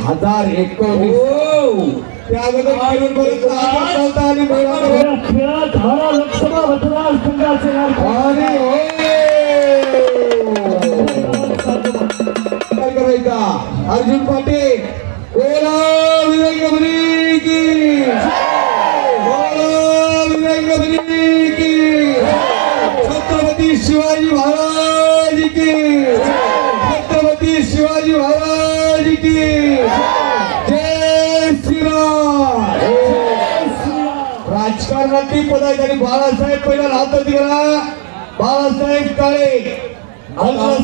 2019 त्याबद्दल लोकसभा मतदारसंघाचे अर्जुन पाटील बोला विरंगभरी की छत्रपती शिवाजी महाराज की छत्रपती शिवाजी महाराज की जय श्रीराम। राजकारणातील पदाधिकारी बाळासाहेब पहिला राहत गेला बाळासाहेब काळे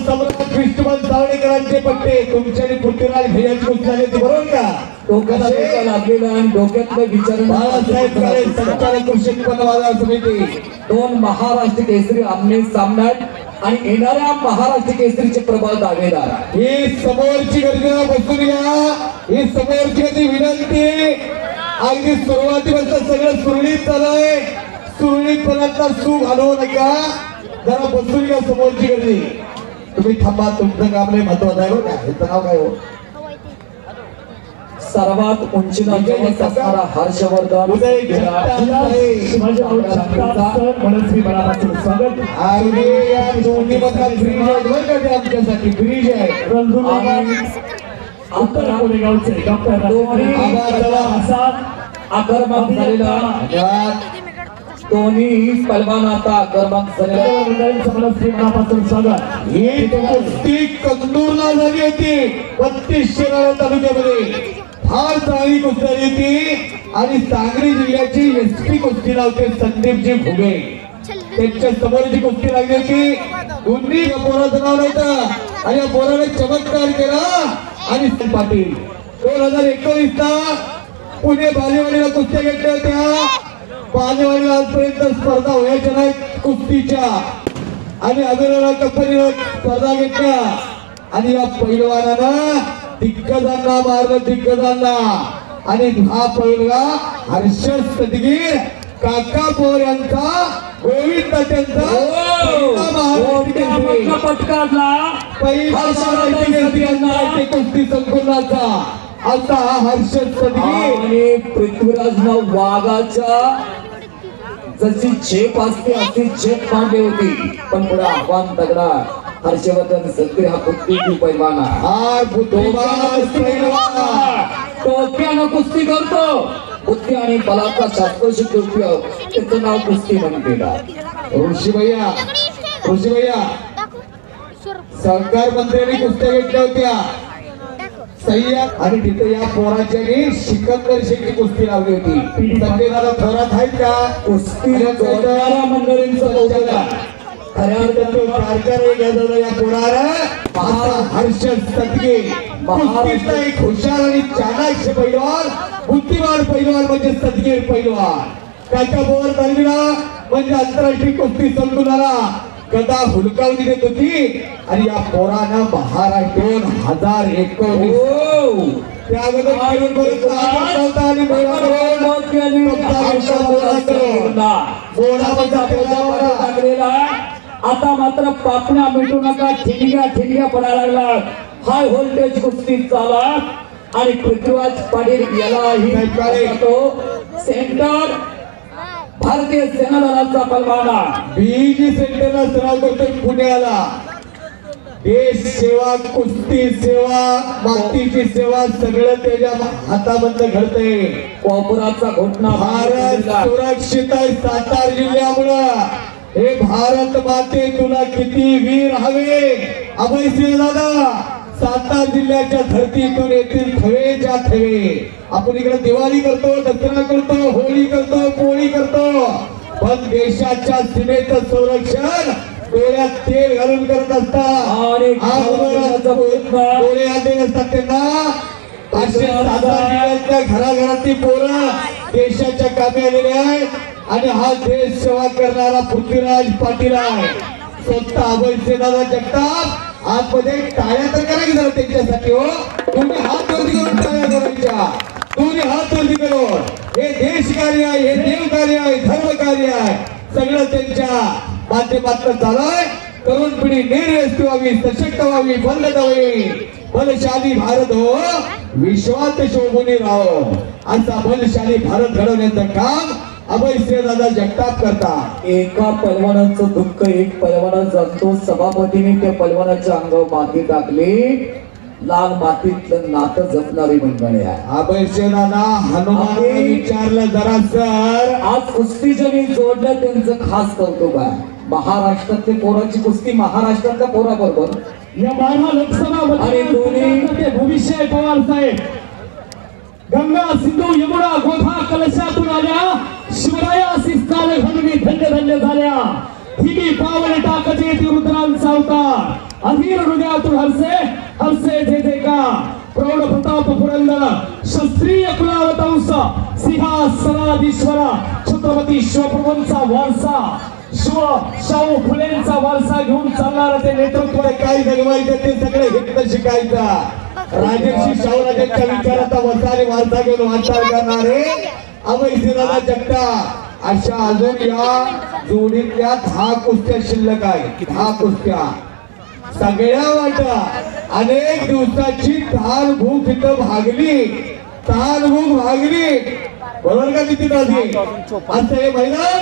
सम्राट विष्णुमंत सावळेकरांचे पट्टे तुमच्या पृथ्वीराज भैयाची गोष्ट झाली ती बरोबर का डोक्याला लागलेला आणि डोक्यातलं विचार बाळासाहेब काळे संचालक कृषी उत्पन्न बाजार समिती 2 महाराष्ट्र केसरी आमने सामन्यात आणि येणाऱ्या महाराष्ट्र केसरीचे प्रबळ दावेदार ही समोरची गर्दी बसून घ्या ही समोरची विनंती अगदी सुरुवातीपासून सगळं सुरळीत चालय सुरळीतपणाचा सूग घालवू नका जरा बसून घ्या समोरची गर्दी तुम्ही थांबा तुमचं काम लय महत्वाचं आहे बरं का ह्याचं नाव काय हो सर्वात उंचीला जवळ असणारा हर्षवर्धन स्वागत आणि या दोन्ही मधला ब्रिज आहे बरं का ते आमच्यासाठी ब्रिज आहे उत्तर कोरेगावचे डॉक्टर आक्रमक झालेला दोन्ही पलवान आता आक्रमक झालेला स्वागत ही कुस्ती कंदूरला झाली होती 32 शिराळा तालुक्यामध्ये फार चांगली कुस्ती झाली होती आणि सांगली जिल्ह्याची एसपी कुस्ती लावते संदीपजी भुगे त्यांच्या समोरची कुस्ती लागली होती दोन्ही पोराचं नाव नव्हतं आणि या पोराने चमत्कार केला आणि पाटील 2019 ला पुणे बालेवाडीला कुस्त्या घेतल्या होत्या बालेवाडीला आजपर्यंत स्पर्धा व्हायच्या नाहीत कुस्तीच्या आणि अभिनव कंपनीला स्पर्धा घेतल्या आणि या पैलवानानं दिग्गजांना मारलं दिग्गजांना आणि हा पैलवा हर्षद सदगीर काका पोर यांचा गोविंद त्यांचा पटकावला पहिला कुस्ती संकुलाचा आता हर्षद सदगीर आणि पृथ्वीराज वाघाच्या जशी झेप असते अशी झेप मांडली होती पण पुढे आव्हान तगडा हर्षवर्धन सदगीर हा कुस्ती पैलवान हा टोक्यानं कुस्ती करतो बुद्धी आणि बलाचा शास्त्रशुद्ध उपयोग त्याचं नाव कुस्ती म्हणून केला ऋषी भैया सरकार मंत्र्यांनी कुस्त्या घेतल्या होत्या सह्याद आणि तिथे या पोराच्या सिकंदर शेखची कुस्ती लावली होती संजय दादा थोरात आहेत का कुस्ती मंडळींचा या पोराला हर्षद सदगीर एक हुशार आणि चाणाक्ष पैलवान बुद्धिमान पैलवान म्हणजे सदगीर पैलवान काका बोर तालमीला म्हणजे आंतरराष्ट्रीय कुस्ती संकुलाला गदा हुलकावली देत होती आणि या पोरानं महाराष्ट्र 2019 त्याबद्दल आता मात्र पापण्या मिटू नका ठिणग्या पडायला लागला हाय व्होल्टेज कुस्ती चाला आणि पृथ्वीराज पाटील यालाही सेंटर भारतीय सेना दलाचा पलवाना बीजी सेंटरला सराव करतोय पुण्याला देश सेवा कुस्ती सेवा मातीची सेवा सगळं त्याच्या हातामधलं घडतंय कोपराचा घोटणा भारत सुरक्षित आहे सातारा जिल्ह्यामुळं हे भारत माते तुला किती वीर हवे अभयसिंह दादा सातारा जिल्ह्याच्या धर्तीतून येथील थवे ज्या थवे आपण इकडे दिवाळी करतो दसरा करतो होळी करतो पोळी करतो पण देशाच्या सीमेचं संरक्षण डोळ्यात तेल घालून करत असतात डोळे आले नसतात त्यांना असे सातारा जिल्ह्यातल्या घराघरातली पोरं देशाच्या कामी आलेले आहेत आणि हा देश सेवा करणारा पृथ्वीराज पाटील आहे स्वतः अभयसिंह जगताप आतमध्ये टाळ्या तर करा की जरा त्यांच्यासाठी हो तुम्ही हात वरती करून टाळ्या करायच्या तुम्ही हात वरती करून हे देश कार्य आहे हे देव कार्य आहे धर्म कार्य आहे सगळं त्यांच्या माध्यमातून झालंय तरुण पिढी निर्व्यस्त व्हावी सशक्त व्हावी बलशाली भारत हो विश्वात शोभून राहो असा बलशाली भारत घडवण्याचं काम अभयसिंहदादा जगताप करतात. एका पैलवानाचं दुःख एक पैलवाना जाणतो. सभापतीने त्या पैलवानाच्या अंगावर माती टाकली. लाल मातीतलं नातं जपणारी मंडळी आहे. अभयसिंहदादा हनुमान विचारलं जरा सर, आज कुस्ती ज्यांनी जोडलं त्यांचं खास कौतुक आहे. महाराष्ट्रातले पोराची कुस्ती महाराष्ट्रातल्या पोराबरोबर या 12 लोकसभा आणि दोन्ही भविष्य पवार साहेब गंगा सिंधू यमुना गोधा कलशातून आल्या. शिवराया शिस्ताने घडवी धन्य धन्य झाल्या. हिमी पावले टाकते ती रुद्रांचा अवतार. अधीर हृदयातून हरसे हरसे जे जे का प्रौढ प्रताप पुरंदर शास्त्रीय कुलावतंस सिंहासनाधीश्वरा छत्रपती शिवप्रभूंचा वारसा शाहू फुलेंचा वारसा घेऊन चालणार ते नेतृत्व. काय जगवायचं ते सगळे हित शिकायचा. राजर्षी शाहूराजांच्या विचाराचा वसारी वारसा घेऊन वाचार करणारे अभयसिंहदादा जगताप. अशा अजून या जोडीतल्या 10 कुस्त्या शिल्लक आहे. 10 कुस्त्या सगळ्या वाटा अनेक दिवसाची ताल भूक इथं भागली. ताल भूक भागली बरोबर का किती ताजी असं हे मैदान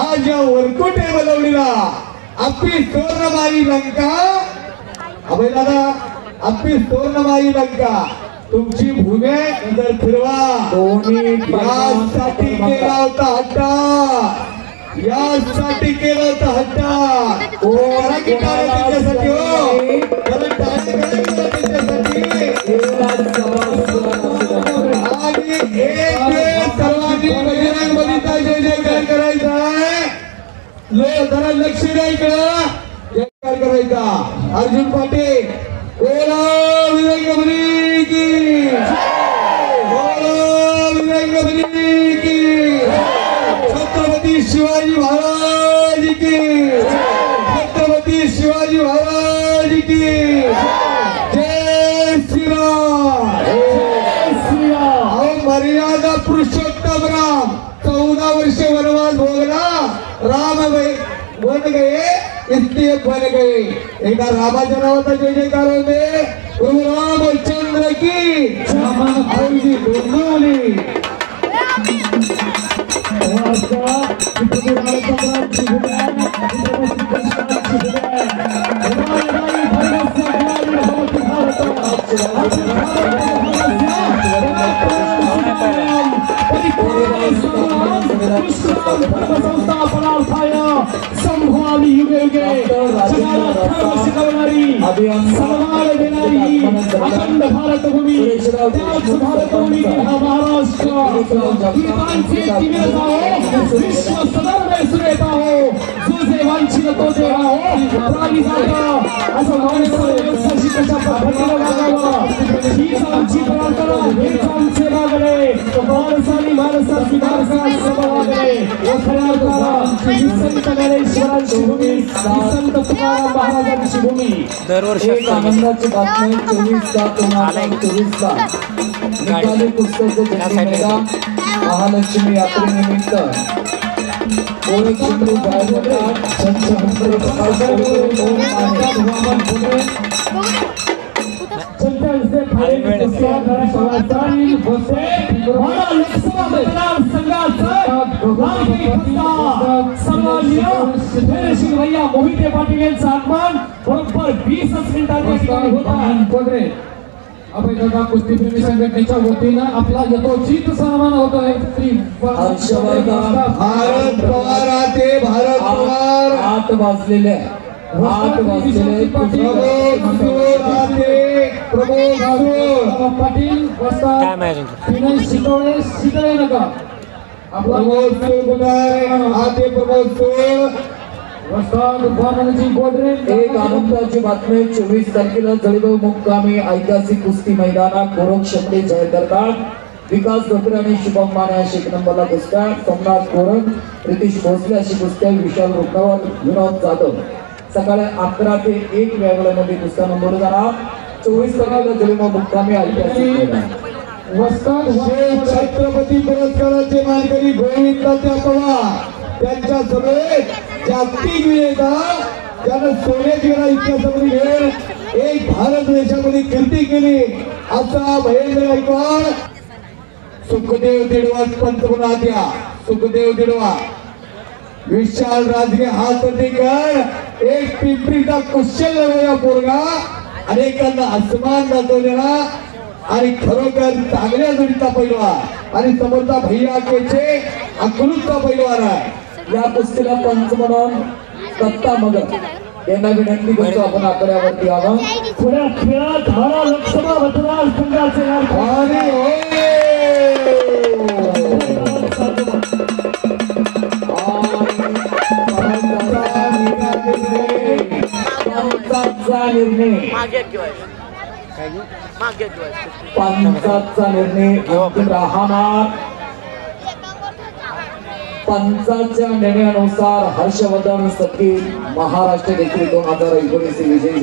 आज या वरकोटे बनवलेला आपली स्वर्णमाई लंका. अभय दादा आपली स्वर्णमाई लंका तुमची भूमी नजर फिरवा. यासाठी केला होता हट्टा. यासाठी केला होता हट्टा. कोणा गिटार त्याच्यासाठी हो त्याला टाळी करायची त्याच्यासाठी. आणि एक वेळ सर्वांनी बजरंग बलीचा जय जयकार करायचा आहे. जरा लक्ष द्यायचं जयकार करायचा. अर्जुन पाटील बोला बजरंग बली की, बोला बजरंग बली की. छत्रपती शिवाजी महाराज की, छत्रपती शिवाजी महाराज की. जय श्रीराम, जय श्रीराम. मर्यादा पुरुषोत्तम राम 14 वर्ष वनवास भोगला. राम बन गए इसलिए बन गए. एकदा रामाच्या नावाचा जय जयकार होते. प्रभू रामचंद्र की औजी डोंबिवली. संभावी युगे युगे जगाला धर्म शिकवणारी सन्मान देणारी अखंड भारतभूमी. त्याच भारतभूमी हा महाराष्ट्र. गीतांचे दिवे जाओ विश्व सदर्भ सुरेता हो. जो जे वांछित तो जे राहो प्राणी जाता असं माणसाशी कशा पद्धतीने वागावं हीच आमची प्रार्थना. हेच आमचे मागणे. माणसाने माणसाची माणसात सभा वागणे. खऱ्या अर्थाला ही संत ज्ञानेश्वरांची भूमी, संत तुकाराम महाराजांची भूमी. दरवर्षी एक आनंदाची बातमी 24/7/2024 ला निकाली पुस्तकाचे मैदान महालक्ष्मी यात्रेनिमित्त ओळख शिंदे गायकवाड संत प्रकाश हवामान पुणे मोहिते पाटील यांचं आगमन बरोबर 20 मिनिटांच्या होता. अभयदादा कुस्तीप्रेमी संघटनेच्या वतीनं आपला यथोचित सन्मान होत आहे. श्री हर्षवर्धन भारत पवार आते. भारत पवार 8 वाजलेले 8 वाजलेले. प्रमोद पाटील वस्ताद विनय शितोळे शितळे नगर. आपला आते प्रमोद वस्ताद भानजी गोदरे. एक आनंदाची बातमी 24 तारखेला जळगाव मुक्कामी ऐतिहासिक कुस्ती मैदानात गोरख शब्दे जाहीर करतात. विकास धोत्रे आणि शुभम माने अशी 1 नंबरला कुस्त्या. सोमनाथ गोरख प्रितीश भोसले अशी कुस्त्या. विशाल रुपनवर विनोद जाधव. सकाळी 11 ते 1 वेळेमध्ये कुस्त्या नोंदवल्या जाणार. 24 तारखेला जळगाव मुक्कामी ऐतिहासिक मैदान. वस्ताद छत्रपती पुरस्काराचे मानकरी गोविंदाच्या पवार त्यांच्या सभेत जागतिक विजेता ज्यानं सोन्याची इतिहासामध्ये घेऊन एक भारत देशामध्ये कीर्ती केली असा महेंद्र गायकवाड सुखदेव दिडवा पंतप्रधान द्या सुखदेव दिडवा विशाल राजगे हात कर एक पिंपरीचा कुशल लढवया पोरगा अनेकांना आसमान दाखवलेला आणि खरोखर चांगल्या जोडीचा पैलवान आणि समोरचा भैया केचे अकलूतचा पैलवान आहे। या कुस्तीला पंच म्हणून दत्ता मगर यांना विनंती करतो आपण आकड्यावरती यावं। पुढे खेळात धारा लोकसभा मतदारसंघाचे आणि पंचाचा निर्णय अंतिम राहणार। पंचाच्या निर्णयानुसार हर्षवर्धन सत्ती महाराष्ट्र देखील 2019 विजयी